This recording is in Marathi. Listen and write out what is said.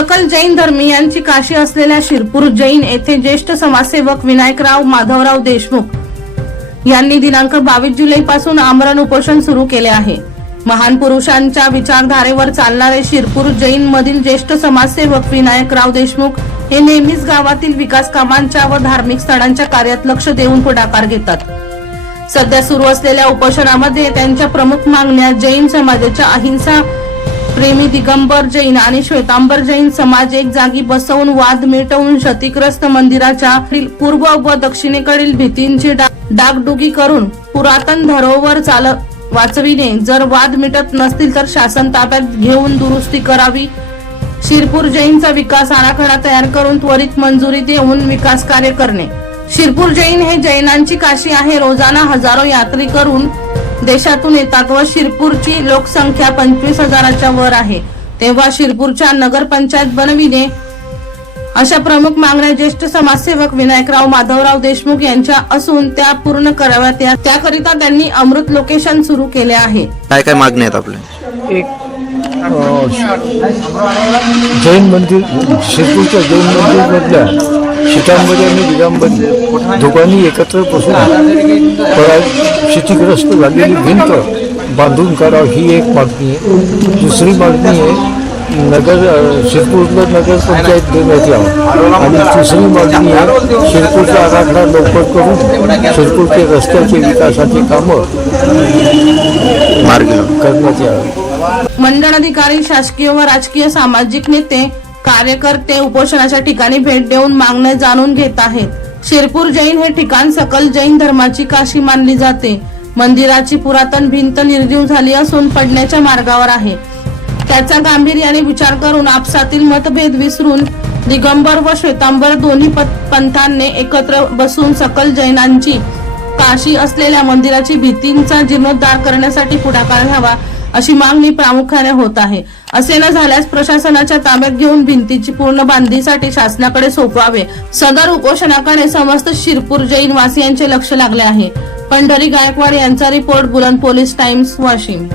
सकल जैन धर्मियांची काशी असलेल्या शिरपूर जैन येथे ज्येष्ठ समाजसेवक विनायकराव माधवराव देशमुख यांनी दिनांक बावीस जुलै पासून आमरण उपोषण सुरू केले आहे. महान पुरुषांच्या विचारधारेवर चालणारे शिरपूर जैन मधील ज्येष्ठ समाजसेवक विनायकराव देशमुख हे नेहमीच गावातील विकास कामांच्या व धार्मिक स्थळांच्या कार्यात लक्ष देऊन पुढाकार घेतात. सध्या सुरू असलेल्या उपोषणामध्ये त्यांच्या प्रमुख मागण्या जैन समाजाच्या अहिंसा प्रेमी दिगंबर जैन आणि श्वेतांबर जैन समाज एक जागी बसवून वाद मिटवून क्षतिग्रस्त मंदिराच्या पूर्व व दक्षिणेकडील भीतींची डागडुगी करून पुरातन धरोवर चाल वाचविणे. जर वाद मिटत नसतील तर शासन ताब्यात घेऊन दुरुस्ती करावी. शिरपूर जैनचा विकास आराखडा तयार करून त्वरित मंजुरी देऊन विकास कार्य करणे. शिरपूर जैन हे जैनांची काशी आहे. रोजाना हजारो यात्री करून देशातून येतात व शिरपूरची लोकसंख्या पंचवीस हजाराच्या वर आहे. तेव्हा शिरपूरच्या नगरपंचायत बनविणे. अशा प्रमुख मागण्या ज्येष्ठ समाजसेवक विनायकराव माधवराव देशमुख यांच्या असून त्या पूर्ण कराव्यात. त्याकरिता त्यांनी अमृत लोकेशन सुरू केले आहे. काय काय मागणी आहेत आपल्या? एक जैन मंदिर शिरपूरच्या जैन मंदिरमधल्या शितांमध्ये आणि दिगांमध्ये दोघांनी एकत्र बसून परा क्षतिग्रस्त झालेली भिंत बांधून काढावं ही एक मागणी आहे. दुसरी मागणी आहे नगर शिरपूरला नगरपंचायत देण्यात यावं आणि तिसरी मागणी आहे शिरपूरचा आराखडा लवकर करून शिरपूरचे रस्त्याचे विकासाची कामं मार्गी. करण्यात यावी मंडळ अधिकारी शासकीय व राजकीय सामाजिक नेते कार्यकर्ते उपोषणाच्या ठिकाणी भेट देऊन मागणे जाणून घेत आहेत. शिरपूर जैन हे ठिकाण सकल जैन धर्माची काशी मानली जाते. मंदिराची पुरातन भिंत निर्जीव झाली असून पडण्याच्या मार्गावर आहे. त्याचा गांभीर्याने विचार करून आपसातील मतभेद विसरून दिगंबर व श्वेतांबर दोन्ही प- पंथांनी एकत्र बसून सकल जैनांची काशी असलेल्या मंदिराची भीतींचा जीर्णोद्धार करण्यासाठी पुढाकार घ्यावा अशी मागणी प्रामुख्याने होत आहे. असे न झाल्यास प्रशासनाच्या ताब्यात घेऊन भिंतीची पूर्ण बांधणीसाठी शासनाकडे सोपवावे. सदर उपोषणाकडे समस्त शिरपूर जैन वासियांचे लक्ष लागले आहे. पंढरी गायकवाड यांचा रिपोर्ट बुलंद पोलीस टाइम्स वाशिम.